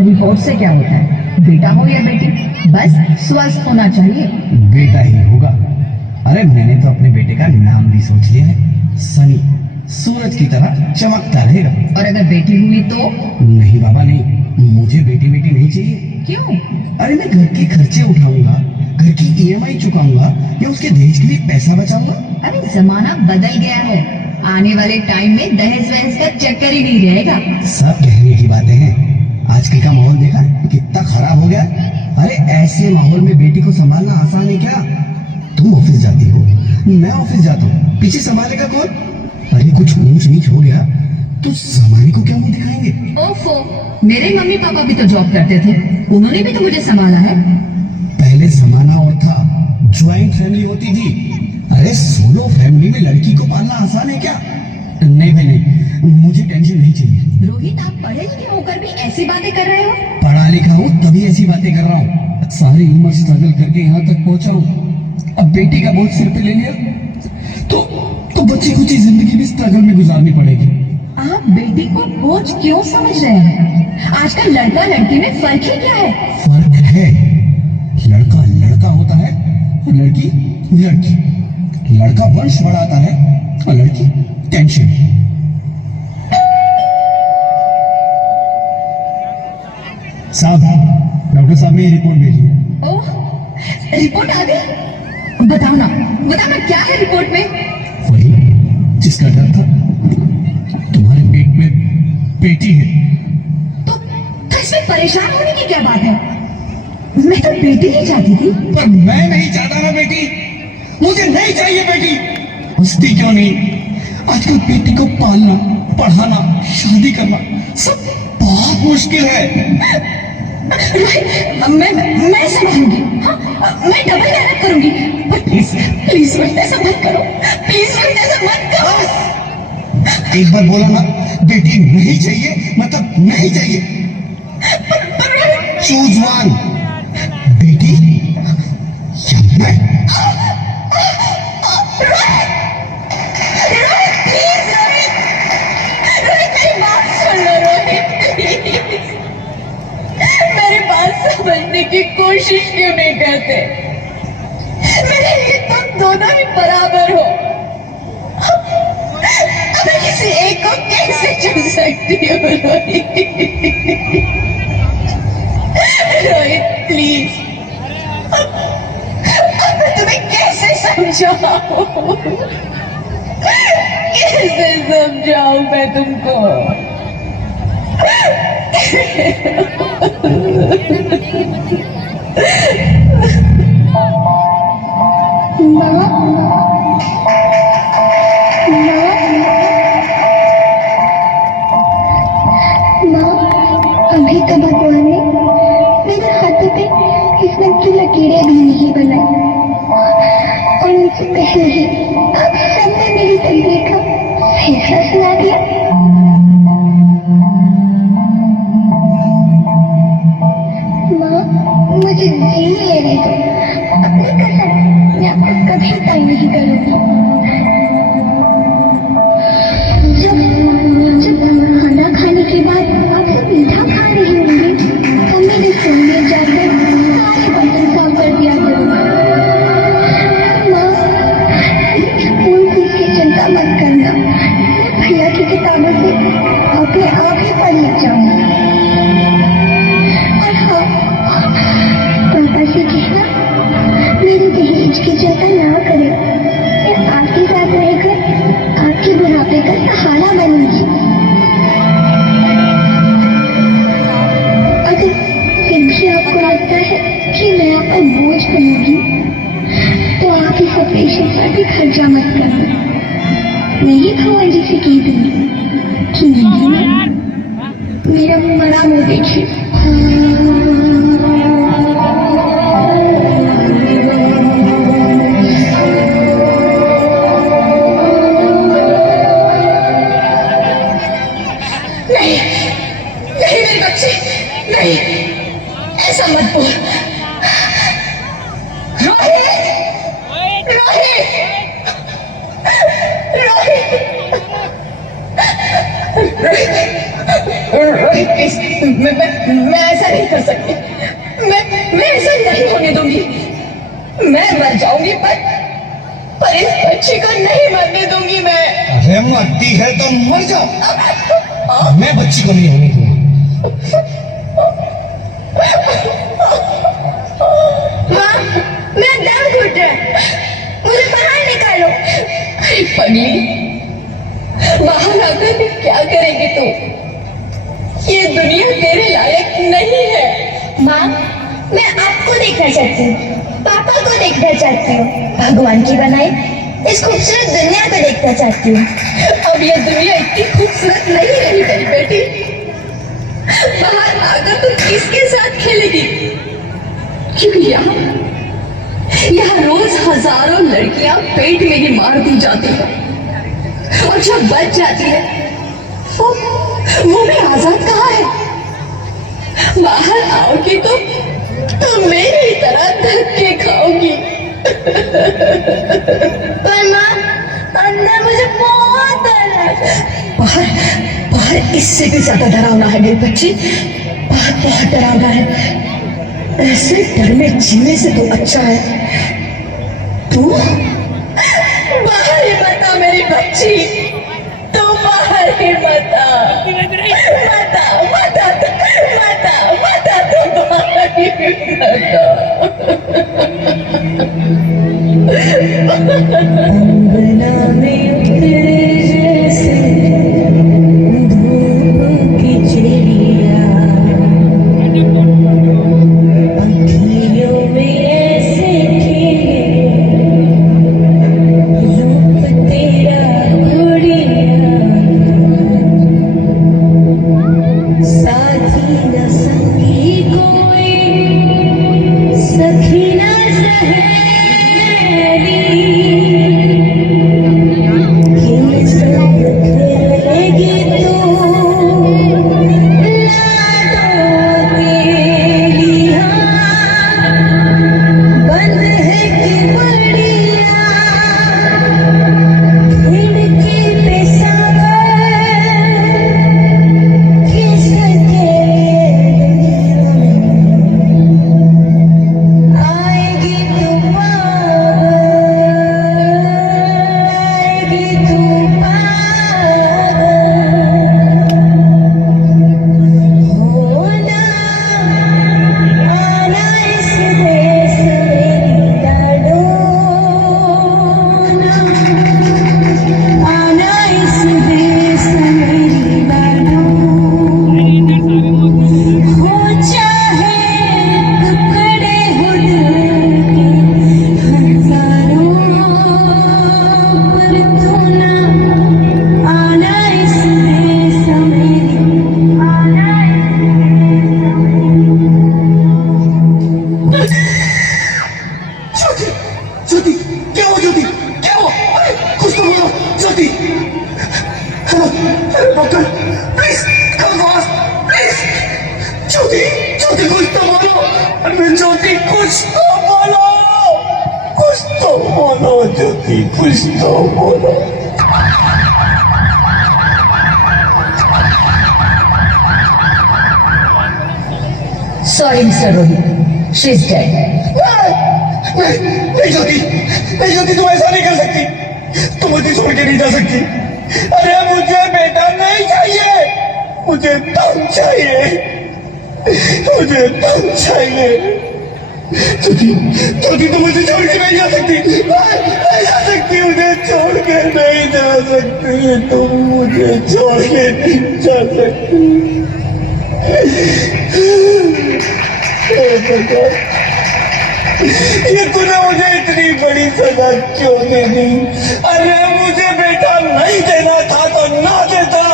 Report से क्या होता है? बेटा हो या बेटी, बस स्वस्थ होना चाहिए। बेटा ही होगा। अरे मैंने तो अपने बेटे का नाम भी सोच लिया है, सनी। सूरज की तरह चमकता रहेगा। और अगर बेटी हुई तो? नहीं बाबा नहीं, मुझे बेटी बेटी नहीं चाहिए। क्यों? अरे मैं घर के खर्चे उठाऊंगा, घर की ईएमआई चुकाऊंगा या उसके दहेज के लिए पैसा बचाऊंगा। अरे जमाना बदल गया है, आने वाले टाइम में दहेज वहेज का चक्कर ही नहीं रहेगा। सब कहने की बातें हैं, आजकल का माहौल देखा कितना खराब हो गया। अरे ऐसे माहौल में बेटी को संभालना आसान है क्या? तुम ऑफिस जाती हो, मैं ऑफिस जाता हूँ, पीछे संभालेगा कौन? अरे कुछ ऊंच नीच हो गया तो जमाने को क्या मुंह दिखाएंगे? ओफो, मेरे मम्मी पापा भी तो जॉब करते थे, उन्होंने भी तो मुझे संभाला है। पहले जमाना और था, ज्वाइंट फैमिली होती थी। अरे सोलो फैमिली में लड़की को पालना आसान है क्या? नहीं भाई नहीं, मुझे टेंशन नहीं चाहिए। रोहित, आप पढ़े लिखे होकर भी ऐसी बातें कर रहे हो? पढ़ा लिखा हूँ तभी ऐसी बातें कर रहा हूँ। सारी उम्र स्ट्रगल करके यहाँ तक पहुंचा हूँ, अब बेटी का बोझ सिर पे ले लिया तो बच्ची कुछ जिंदगी भी स्ट्रगल में गुजारनी पड़ेगी। आप बेटी को बोझ क्यों समझ रहे हैं? आजकल लड़का लड़की में फर्क ही क्या है? फर्क है, लड़का लड़का होता है और लड़की लड़की। लड़का वंश बढ़ाता है और लड़की टेंशन। साहब, डॉक्टर साहब ने रिपोर्ट भेजी है। ओह, रिपोर्ट आ गई? बताओ ना क्या है रिपोर्ट में? वही जिसका डर था, तुम्हारे पेट में बेटी है। तो इसमें परेशान होने की क्या बात है? मैं तो बेटी ही चाहती थी। पर मैं नहीं चाहता ना बेटी, मुझे नहीं चाहिए बेटी। हंसती क्यों नहीं? आजकल बेटी को पालना, पढ़ाना, शादी करना सब बहुत मुश्किल है। मैं संभालूंगी, हाँ, मैं डबल मेहनत करूंगी, पर प्लीज प्लीज रोहित ऐसा मत करो, प्लीज रोहित ऐसा मत करो। एक बार बोला ना, बेटी नहीं चाहिए मतलब नहीं चाहिए। चूज वन, बेटी या मैं। समझने की कोशिश क्यों नहीं करते? मेरे लिए तुम दोनों ही बराबर हो। मैं किसी एक को कैसे चुन सकती हूँ रोहित? रोहित प्लीज, मैं तुम्हें कैसे समझाऊं? कैसे समझाऊं मैं तुमको? अभी तो भगवान ने मेरे हाथों पे किस्मत की लकीरें भी नहीं बनाई, और मुझसे पहले ही आप सबने मेरी तकदीर का फैसला सुना दिया। माँ, मुझे जीने लेने दो, अपनी कसम, मैं आपको कभी तंग नहीं करूंगी। जब खाना खाने के बाद आपसे मीठा खा रही होंगी तो मेरे फोन में जाकर सारे बर्तन साफ कर दिया करूंगा। माँ, स्कूल फीस की चिंता मत करना, मैं भैया की किताबों से अपने आप ही पढ़ लिख जाऊंगी। और हाँ, पापा से कहना मेरी दहेज की चिंता ना करें, मैं आपके साथ रहकर आपके बुढ़ापे का सहारा बनूंगी। अगर फिर भी आपको लगता है कि मैं आप पर बोझ बनूंगी तो आप इस ऑपरेशन पर भी खर्चा मत करना। मैं ही भगवान जी से कह दूंगी कि मेरा मरा मुंह देखिए। नहीं, ऐसा मत बोल। रोहित, रोहित, रोहित, रोहित। रोहित प्लीज, मैं ऐसा नहीं कर सकती। मैं ऐसा नहीं होने दूंगी। मैं मर जाऊंगी पर इस बच्ची को नहीं मरने दूंगी मैं। अरे मरती है तो मर जाओ, मैं बच्ची को नहीं होने दूंगा। माँ, मैं दम घुट रहा है, मुझे बाहर निकालो। अरे पगली, बाहर आकर भी क्या करेगी तू? ये दुनिया तेरे लायक नहीं है। माँ, मैं आपको देखना चाहती हूँ, पापा को देखना चाहती हूँ, भगवान की बनाई इस खूबसूरत दुनिया को देखना चाहती हूँ। अब ये दुनिया इतनी खूबसूरत नहीं रही मेरी बेटी। बाहर आकर तू किसके साथ खेलेगी? क्योंकि यहाँ रोज हजारों लड़कियां पेट में ही मार दी जाती है, और जो बच जाती है वो भी आजाद कहाँ है? बाहर आओगी तो मेरी तरह धक्के खाओगी। पर माँ, अंदर मुझे बहुत डर है। बाहर इससे भी ज्यादा डरावना है मेरी बच्ची। बहुत डरावना है। ऐसे डर में जीने से तो अच्छा है तू बाहर ही मत आ मेरी बच्ची। तू बाहर ही मत आ, मत आ, मत आ, मत आ, मत आ, तू बाहर ही मत आ। अंगना में उतरे जैसे धूप की चिड़िया, अखियों में ऐसे खिले रूप तेरा घोड़िया, साथी न संगी कोई, सखी न सहेली, किन संग खेलेगी तू लाडों तेरी। हाँ, बंद है कि बढ़िया खिड़की पे सागर, किसके आएगी तू पागल, आएगी तू पागल। होना आना इस देश मेरी लाडो, आना इस देश मेरी लाडो। हो चाहे टुकड़े हो दिल के हजारों, पर तू ना आना इस देश मेरी, आना ज्योति, ज्योति, क्या हुआ ज्योति, क्या हुआ? अरे कुछ तो बोलो ज्योति। अरे doctor please come fast please. Jyoti, Jyoti कुछ तो बोलो। अरे ज्योति कुछ तो बोलो, कुछ तो बोलो ज्योति, कुछ तो बोलो। Sorry, Mr. Rohit. She's dead. नहीं ज्योति, नहीं ज्योति, तुम ऐसा नहीं कर सकती, तुम मुझे छोड़ के नहीं जा सकती। अरे मुझे बेटा नहीं चाहिए, मुझे दम चाहिए, मुझे दम चाहिए। ज्योति, ज्योति तुम मुझे छोड़ के नहीं जा सकती, नहीं जा सकती, मुझे छोड़ के नहीं जा सकती, तुम मुझे छोड़ के नहीं जा सकती। ये तूने मुझे इतनी बड़ी सजा क्यों दे दी? अरे मुझे बेटा नहीं देना था तो ना देता,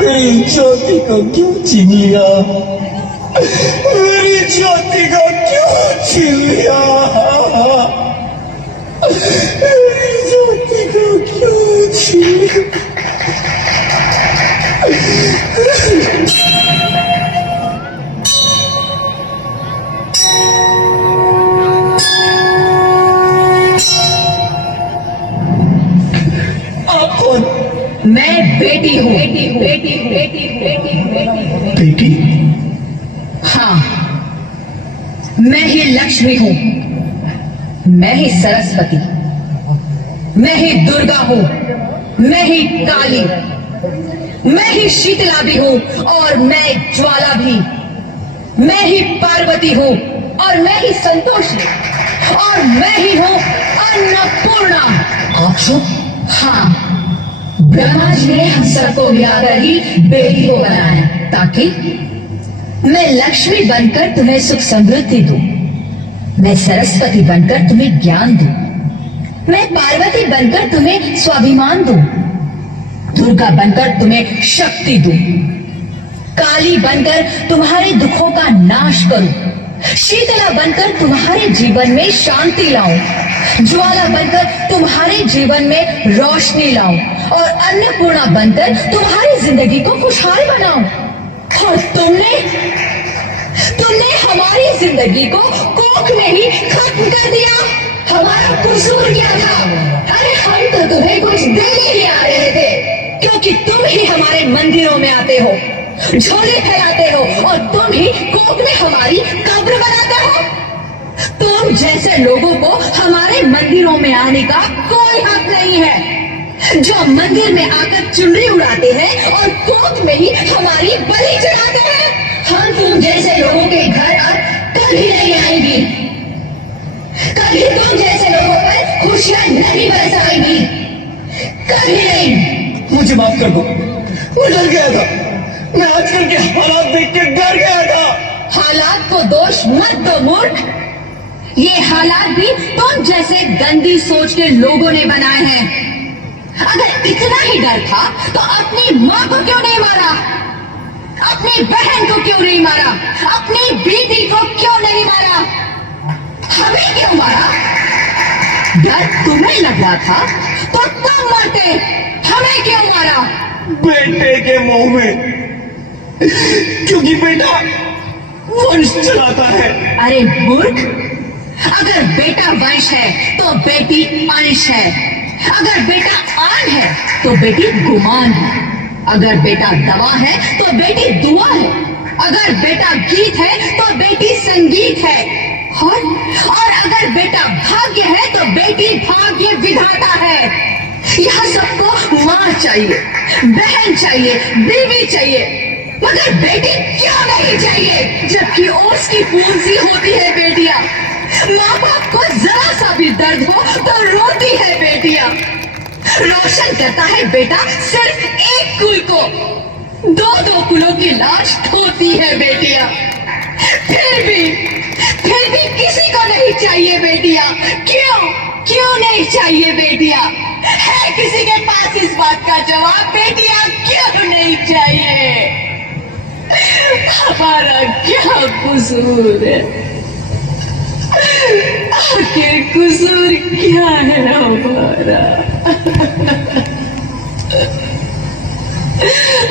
मेरी ज्योति को क्यों छीन लिया? मेरी ज्योति को क्यों छीन लिया? मेरी ज्योति को क्यों छीन लिया? मैं बेटी हूँ, बेटी हूँ, बेटी हूँ, बेटी हूँ, बेटी हूँ, बेटी हूँ। बेटी? हाँ, मैं ही लक्ष्मी हूं, मैं ही सरस्वती, मैं ही दुर्गा हूं, मैं ही काली, मैं ही शीतला भी हूं और मैं ज्वाला भी, मैं ही पार्वती हूं और मैं ही संतोषी और मैं ही हूं अन्नपूर्णा। आप सब? हाँ, ब्रह्मा जी ने हम सबको मिलाकर ही बेटी को बनाया ताकि मैं लक्ष्मी बनकर तुम्हें सुख समृद्धि दूं, मैं सरस्वती बनकर तुम्हें ज्ञान दूं, मैं पार्वती बनकर तुम्हें स्वाभिमान दूं, दुर्गा बनकर तुम्हें शक्ति दूं, काली बनकर तुम्हारे दुखों का नाश करूं, शीतला बनकर तुम्हारे जीवन में शांति लाऊं, ज्वाला बनकर तुम्हारे जीवन में रोशनी लाऊं और अन्नपूर्णा बनकर तुम्हारी जिंदगी को खुशहाल बनाऊं। और तुमने हमारी जिंदगी को कोख में ही खत्म कर दिया। हमारा कसूर क्या था? अरे हम तो तुम्हें कुछ देने ही आ रहे थे, क्योंकि तुम ही हमारे मंदिरों में आते हो, झोले फैलाते हो और तुम ही कोख में हमारी कब्र बनाते हो। तुम जैसे लोगों को हमारे मंदिरों में आने का कोई हक नहीं है, जो मंदिर में आकर चुनरी उड़ाते हैं और कोख में ही हमारी बलि चढ़ाते हैं। हम तुम जैसे लोगों के घर अब कभी नहीं आएंगी, कभी तुम जैसे लोगों पर खुशियां नहीं बरसाएंगी, कभी नहीं। मुझे माफ कर दो, मैं डर गया था, मैं आजकल के हालात देख के डर गया था। हालात को दोष मत दो मूर्ख, ये हालात भी तुम जैसे गंदी सोच के लोगों ने बनाए हैं। अगर इतना ही डर था तो अपनी माँ को क्यों नहीं मारा, अपनी बहन को क्यों नहीं मारा, अपनी बेटी को क्यों नहीं मारा, हमें क्यों मारा? डर तुम्हें लगा था तो तुम मारते, हमें क्यों मारा? बेटे के मुंह में, क्योंकि बेटा वंश चलाता है। अरे मूर्ख, अगर बेटा वंश है तो बेटी अंश है, अगर बेटा आन है तो बेटी गुमान है, अगर बेटा दवा है तो बेटी दुआ है, अगर बेटा गीत है तो बेटी संगीत है, और अगर बेटा भाग्य है तो बेटी भाग्य विधाता है। यह सबको माँ चाहिए, बहन चाहिए, बीवी चाहिए, मगर बेटी क्यों नहीं चाहिए? जबकि ओस की फूंसी होती है बेटियां, माँ बाप को जरा सा भी दर्द हो तो रोती है बेटियां, रोशन करता है बेटा सिर्फ एक कुल को, दो दो कुलों की लाश ढोती है बेटियां। फिर भी किसी को नहीं चाहिए बेटियां। क्यों नहीं चाहिए बेटियां? है किसी के पास इस बात का जवाब? बेटियां क्यों नहीं चाहिए? हमारा क्या कसूर है? आखिर कसूर क्या है हमारा?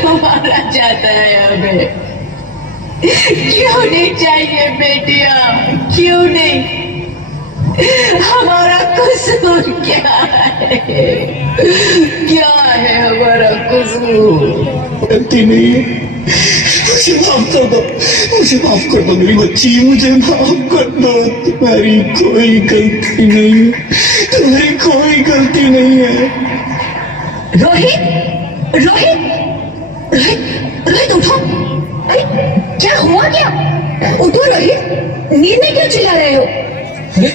हमारा जाता है हमें। क्यों नहीं चाहिए बेटियां? क्यों नहीं? हमारा कसूर क्या है? क्या है हमारा कसूर? गलती नहीं है, मुझे माफ कर दो, मुझे माफ कर दो मेरी बच्ची, मुझे माफ कर दो। तुम्हारी कोई गलती नहीं है, तुम्हारी कोई गलती नहीं है। रोहित, रोहित, रोहित, रोहित उठो। अरे क्या हुआ क्या? उठो रोहित, नींद में क्यों चिल्ला रहे हो? अरे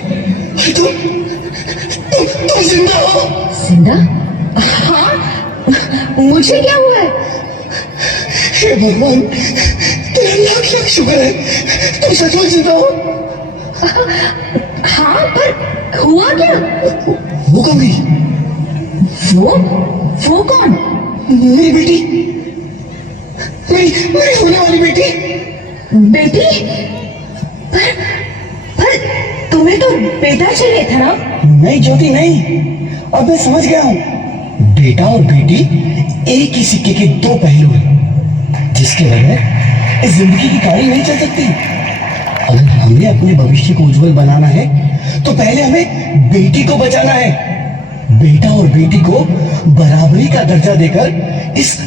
तुम जिंदा हो? जिंदा? हाँ, मुझे क्या हुआ है? हे भगवान, तेरा लाख लाख शुक्र है, तुम सचमुच जिंदा हो। हाँ, पर हुआ क्या? वो कौन गई? वो कौन? मेरी बेटी, मेरी होने वाली बेटी। बेटी? पर तुम्हें तो बेटा चाहिए था ना? नहीं ज्योति नहीं, अब मैं समझ गया हूँ। बेटा और बेटी एक ही सिक्के के दो पहलू हैं, जिसके बगैर इस जिंदगी की गाड़ी नहीं चल सकती। अगर हमें अपने भविष्य को उज्जवल बनाना है तो पहले हमें बेटी को बचाना है। बेटा और बेटी को बराबरी का दर्जा देकर इस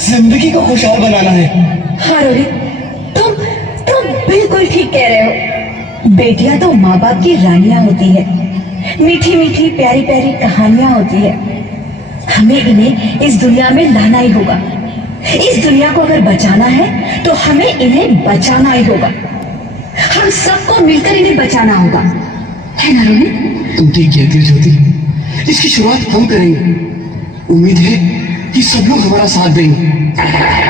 जिंदगी को खुशहाल बनाना है। हाँ रोहित, तुम बिल्कुल ठीक कह रहे हो। बेटियां तो माँ बाप की रानियां होती है, मीठी मीठी प्यारी प्यारी कहानियां होती है। हमें इन्हें इस दुनिया में लाना ही होगा। इस दुनिया को अगर बचाना है तो हमें इन्हें बचाना ही होगा। हम सबको मिलकर इन्हें बचाना होगा, है ना रोहित? तुम ठीक कहती हो ज्योति, इसकी शुरुआत हम करेंगे। उम्मीद है कि सब लोग हमारा साथ देंगे।